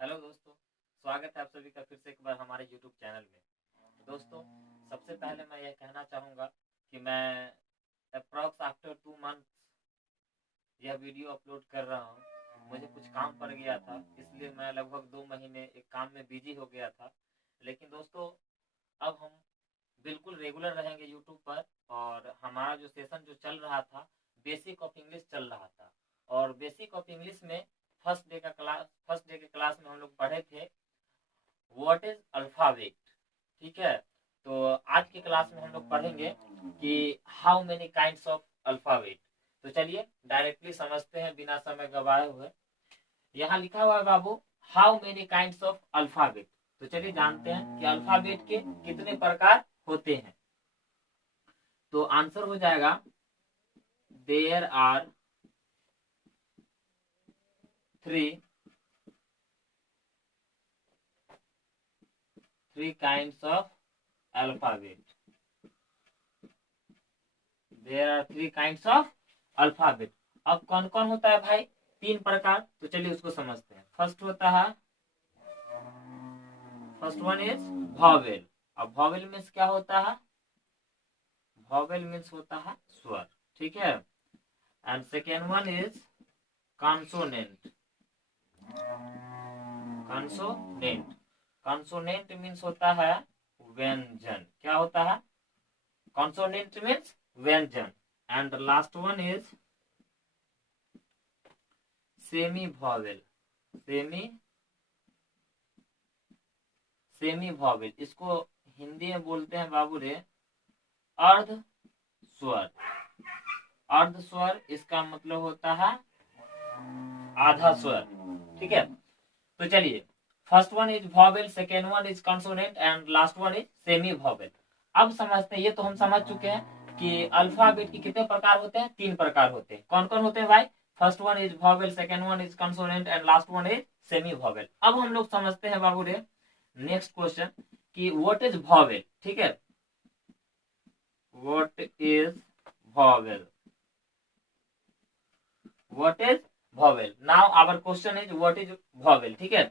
Hello दोस्तों, स्वागत है आप सभी का फिर से एक बार हमारे यूट्यूब चैनल में। दोस्तों, सबसे पहले मैं यह कहना चाहूँगा कि मैं अप्रॉक्स आफ्टर 2 मंथ यह वीडियो अपलोड कर रहा हूँ। मुझे कुछ काम पड़ गया था, इसलिए मैं लगभग 2 महीने एक काम में बिजी हो गया था। लेकिन दोस्तों, अब हम बिल्कुल रेगुलर रहेंगे यूट्यूब पर। और हमारा जो सेशन जो चल रहा था, बेसिक ऑफ इंग्लिश चल रहा था। और बेसिक ऑफ इंग्लिश में फर्स्ट डे के क्लास में हम लोग पढ़े थे व्हाट इज अल्फाबेट। ठीक है, तो आज की क्लास में हम लोग पढ़ेंगे कि how many kinds of alphabet. तो चलिए डायरेक्टली समझते हैं बिना समय गवाए हुए। यहाँ लिखा हुआ है बाबू, how many kinds of alphabet. तो चलिए जानते हैं कि अल्फाबेट के कितने प्रकार होते हैं। तो आंसर हो जाएगा there are 3 kinds of alphabet. There are 3 kinds of alphabet. अब कौन कौन होता है भाई? 3 प्रकार। तो चलिए उसको समझते हैं। First one is vowel. अब वॉवेल मीन्स क्या होता है? वॉवेल मीन्स होता है स्वर। ठीक है। And second one is consonant. Consonant consonant means होता है व्यंजन। क्या होता है? कॉन्सोनेंट मीन्स व्यंजन। And last one is semi vowel. Semi semi vowel, इसको हिंदी में बोलते हैं बाबू रे अर्ध स्वर। अर्ध स्वर इसका मतलब होता है आधा स्वर। ठीक है, तो चलिए first one is vowel, second one is consonant and last one is semi vowel. अब समझते हैं, ये तो हम समझ चुके हैं कि अल्फाबेट के कितने प्रकार होते हैं। 3 प्रकार होते हैं। कौन कौन होते हैं भाई? First one is vowel, second one is consonant and last one is semi vowel. अब हम लोग समझते हैं बाबू रे नेक्स्ट क्वेश्चन कि व्हाट इज वॉवेल। ठीक है, what is vowel. What is vowel. Now our question is what is vowel. ठीक है,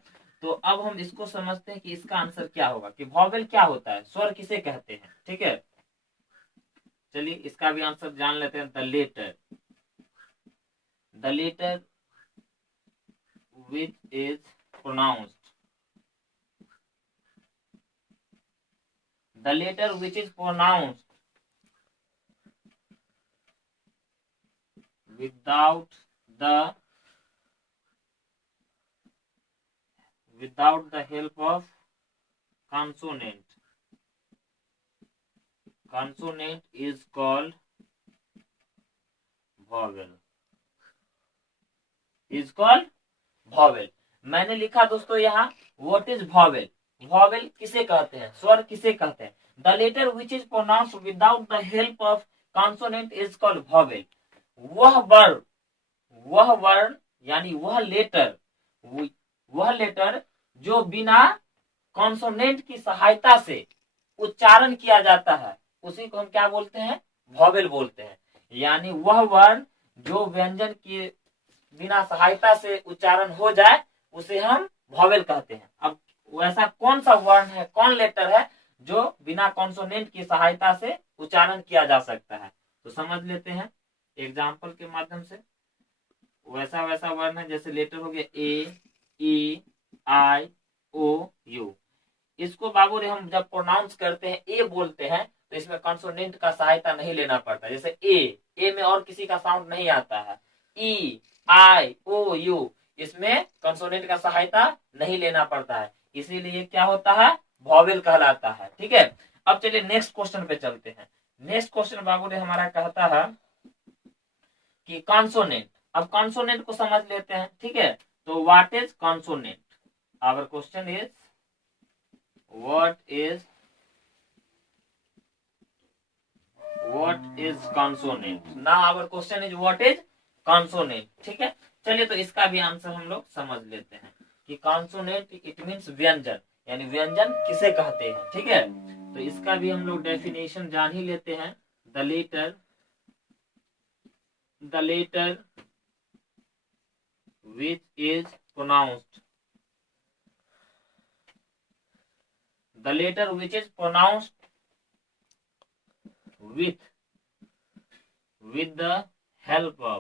तो अब हम इसको समझते हैं कि इसका आंसर क्या होगा कि वॉवेल क्या होता है, स्वर किसे कहते हैं। ठीक है, चलिए इसका भी आंसर जान लेते हैं। The letter which is pronounced. The letter which is pronounced without the help of consonant. Consonant is called vowel. Is called vowel. मैंने लिखा दोस्तों यहाँ what is vowel. vowel किसे कहते हैं, स्वर किसे कहते हैं? The letter which is pronounced without the help of consonant is called vowel. वह वर्ण यानी वह लेटर जो बिना कॉन्सोनेंट की सहायता से उच्चारण किया जाता है, उसी को हम क्या बोलते हैं? वॉवेल बोलते हैं। यानी वह वर्ण जो व्यंजन के बिना सहायता से उच्चारण हो जाए, उसे हम वॉवेल कहते हैं। अब वैसा कौन सा वर्ण है, कौन लेटर है जो बिना कॉन्सोनेंट की सहायता से उच्चारण किया जा सकता है? तो समझ लेते हैं एग्जाम्पल के माध्यम से। वैसा वर्ण है, जैसे लेटर हो गया ए, ई, आई, ओ, यू। इसको बाबू रे हम जब प्रोनाउंस करते हैं, ए बोलते हैं, तो इसमें कंसोनेंट का सहायता नहीं लेना पड़ता। जैसे ए में और किसी का साउंड नहीं आता है। ई, आई, ओ, यू, इसमें कंसोनेंट का सहायता नहीं लेना पड़ता है, इसीलिए क्या होता है? वॉवेल कहलाता है। ठीक है, अब चलिए नेक्स्ट क्वेश्चन पे चलते हैं। नेक्स्ट क्वेश्चन बाबू रे हमारा कहता है कि कॉन्सोनेंट। अब कॉन्सोनेंट को समझ लेते हैं। ठीक है, तो what is consonant. Our question is what is consonant. Now our question is what is consonant. ठीक है, चलिए तो इसका भी आंसर हम लोग समझ लेते हैं कि कॉन्सोनेंट इट मीन्स व्यंजन, यानी व्यंजन किसे कहते हैं। ठीक है, तो इसका भी हम लोग डेफिनेशन जान ही लेते हैं। The letter which is pronounced the letter which is pronounced with the help of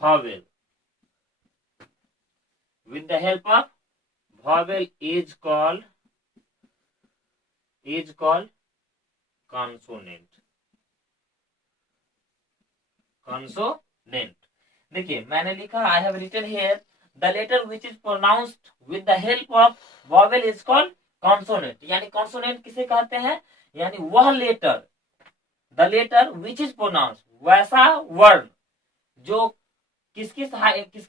vowel is called consonant. देखिए मैंने लिखा I have written here the letter which is pronounced with the help of vowel is called consonant. यानी consonant किसे कहते हैं, यानी वह letter, the letter which is pronounced, वैसा वर्ण जो किसकी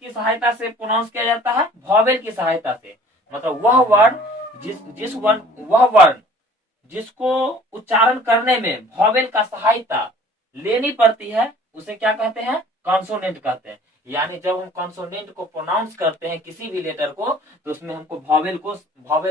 सहायता से प्रोनाउंस किया जाता है, वॉवेल की सहायता से। मतलब वह वर्ण जिसको उच्चारण करने में वॉवेल का सहायता लेनी पड़ती है उसे क्या कहते हैं, कॉन्सोनेंट कहते हैं। यानी जब हम कॉन्सोनेंट को प्रोनाउंस करते हैं किसी भी लेटर को, तो उसमें हमको वॉवेल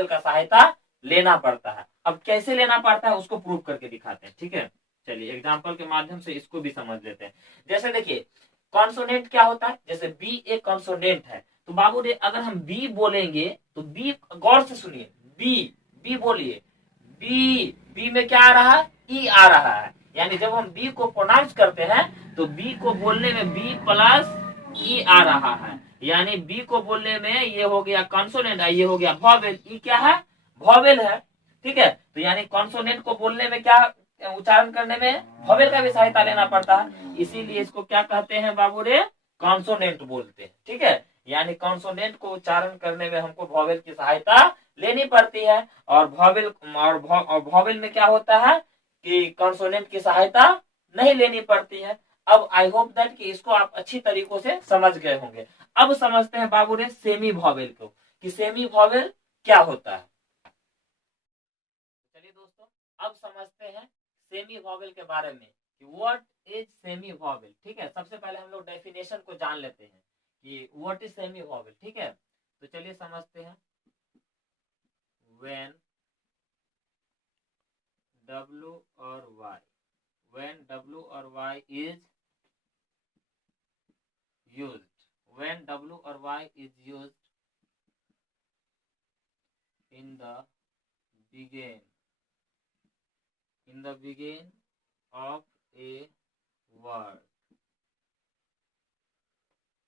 का सहायता लेना पड़ता है। अब कैसे लेना पड़ता है उसको प्रूव करके दिखाते हैं, ठीक है। चलिए एग्जाम्पल के माध्यम से इसको भी समझ लेते हैं। जैसे देखिए कॉन्सोनेंट क्या होता है, जैसे बी एक कॉन्सोनेंट है, तो बाबू रे अगर हम बी बोलेंगे तो बी, गौर से सुनिए, बी बोलिए, बी में क्या आ रहा है, ई आ रहा है। यानी जब हम बी को प्रोनाउंस करते हैं तो बी को बोलने में बी प्लस ई आ रहा है। यानी बी को बोलने में ये हो गया कॉन्सोनेंट, ये हो गया वॉवेल। ई क्या है, वॉवेल है, ठीक है। तो यानी कॉन्सोनेंट को बोलने में क्या, उच्चारण करने में वॉवेल का भी सहायता लेना पड़ता है, इसीलिए इसको क्या कहते हैं बाबू रे, कॉन्सोनेंट बोलते हैं, ठीक है। यानी कॉन्सोनेंट को उच्चारण करने में हमको वॉवेल की सहायता लेनी पड़ती है। और वॉवेल में क्या होता है कि कॉन्सोनेंट की सहायता नहीं लेनी पड़ती है। अब आई होप दैट कि इसको आप अच्छी तरीकों से समझ गए होंगे। अब समझते हैं बाबू रे सेमी वॉवेल को, कि सेमी वॉवेल क्या होता है। चलिए दोस्तों अब समझते हैं सेमी वॉवेल के बारे में कि व्हाट इज सेमी वॉवेल, ठीक है। सबसे पहले हम लोग डेफिनेशन को जान लेते हैं कि व्हाट इज सेमी वॉवेल, ठीक है। तो चलिए समझते हैं। when W or Y, when W or Y is used, when W or Y is used in the begin of a word,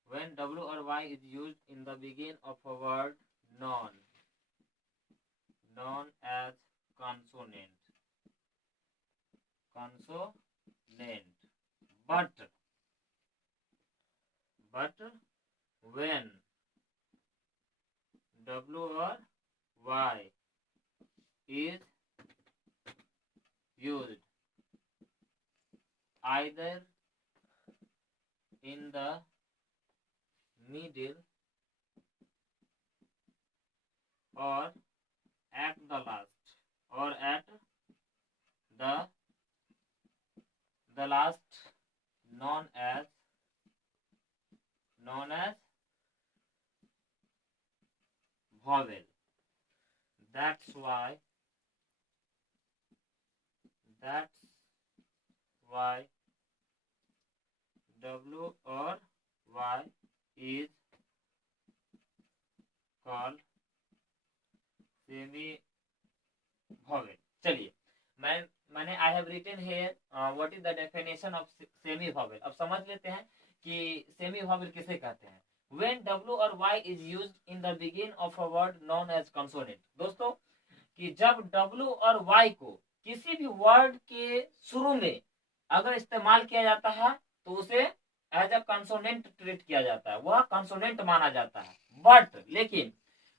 when W or Y is used in the begin of a word known as consonant, but when W or Y is used either in the middle or at the last, or at the last, known as vowel. That's why W or Y is called semi vowel. चलिए मैंने I have written here what is the definition of semi vowel. अब समझ लेते हैं कि semi vowel किसे कहते हैं। व्हेन W और Y is used in the begin of a word known as consonant. दोस्तों कि जब W और Y को किसी भी वर्ड के शुरू में अगर इस्तेमाल किया जाता है तो उसे एज अ कंसोनेंट ट्रीट किया जाता है, वह कंसोनेंट माना जाता है। बट लेकिन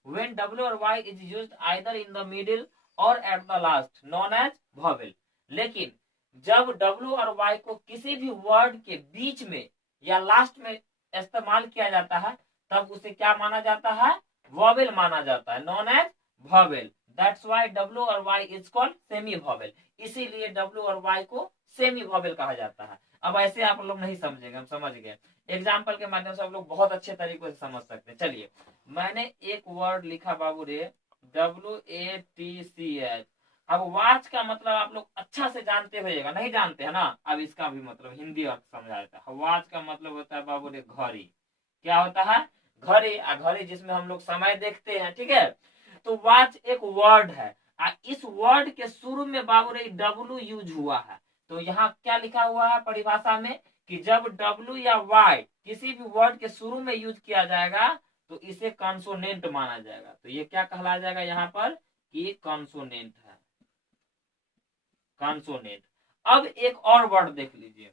when W or Y is used either in the middle or at the last, known as vowel। लेकिन जब W और Y को किसी भी वर्ड के बीच में या लास्ट में इस्तेमाल किया जाता है तब उसे क्या माना जाता है, वॉवेल माना जाता है, known as vowel। That's why W और Y is called semi vowel। इसीलिए W और Y को सेमी वॉवेल कहा जाता है। अब ऐसे आप लोग नहीं समझेंगे, हम समझ गए। एग्जाम्पल के माध्यम से आप लोग बहुत अच्छे तरीके से समझ सकते हैं। चलिए मैंने एक वर्ड लिखा बाबू रे WATCH। अब वॉच का मतलब आप लोग अच्छा से जानते होइएगा, नहीं जानते है ना। अब इसका भी मतलब हिंदी अर्थ समझा जाता है। वॉच का मतलब होता है बाबू रे घड़ी, क्या होता है, घड़ी, घड़ी जिसमें हम लोग समय देखते हैं, ठीक है। तो वॉच एक वर्ड है, इस वर्ड के शुरू में बाबू रे डब्लू यूज हुआ है। तो यहाँ क्या लिखा हुआ है परिभाषा में कि जब डब्लू या वाई किसी भी वर्ड के शुरू में यूज किया जाएगा तो इसे कॉन्सोनेंट माना जाएगा। तो ये क्या कहलाया जाएगा यहाँ पर कि कॉन्सोनेंट है, कॉन्सोनेंट। अब एक और वर्ड देख लीजिए,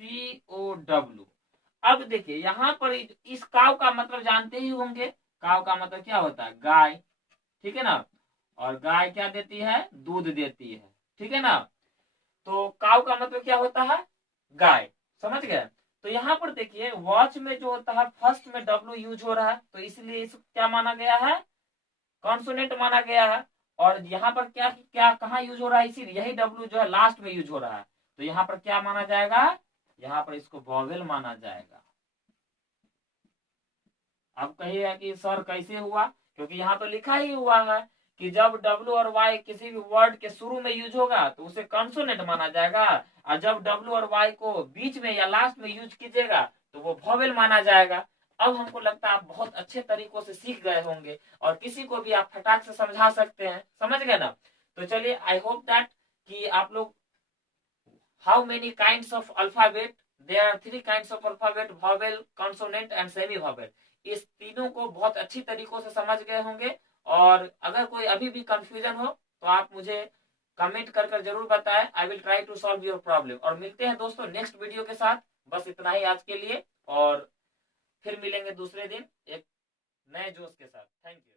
COW। अब देखिए यहाँ पर इस काव का मतलब जानते ही होंगे, काव का मतलब क्या होता है, गाय, ठीक है ना। और गाय क्या देती है, दूध देती है, ठीक है ना। तो काव का मतलब क्या होता है, गाय, समझ गए। तो यहाँ पर देखिए वॉच में जो होता है फर्स्ट में डब्लू यूज हो रहा है, तो इसलिए इस क्या माना गया है, कॉन्सोनेंट माना गया है। और यहाँ पर क्या क्या कहाँ यूज हो रहा है, इसी यही डब्लू जो है लास्ट में यूज हो रहा है। तो यहाँ पर क्या माना जाएगा, यहाँ पर इसको वॉवेल माना जाएगा। अब कहिएगा कि सर कैसे हुआ, क्योंकि यहाँ तो लिखा ही हुआ है कि जब डब्लू और वाई किसी भी वर्ड के शुरू में यूज होगा तो उसे कॉन्सोनेंट माना जाएगा, और जब डब्लू और वाई को बीच में या लास्ट में यूज कीजिएगा तो वो वॉवेल माना जाएगा। अब हमको लगता है आप बहुत अच्छे तरीकों से सीख गए होंगे और किसी को भी आप फटाक से समझा सकते हैं, समझ गए ना। तो चलिए, आई होप दैट कि आप लोग how many kinds of alphabet, there are 3 kinds of alphabet, vowel, consonant and semi vowel. इस तीनों को बहुत अच्छी तरीकों से समझ गए होंगे। और अगर कोई अभी भी कंफ्यूजन हो तो आप मुझे कमेंट कर जरूर बताएं, I will try to solve your problem. और मिलते हैं दोस्तों नेक्स्ट वीडियो के साथ। बस इतना ही आज के लिए, और फिर मिलेंगे दूसरे दिन एक नए जोश के साथ। Thank you.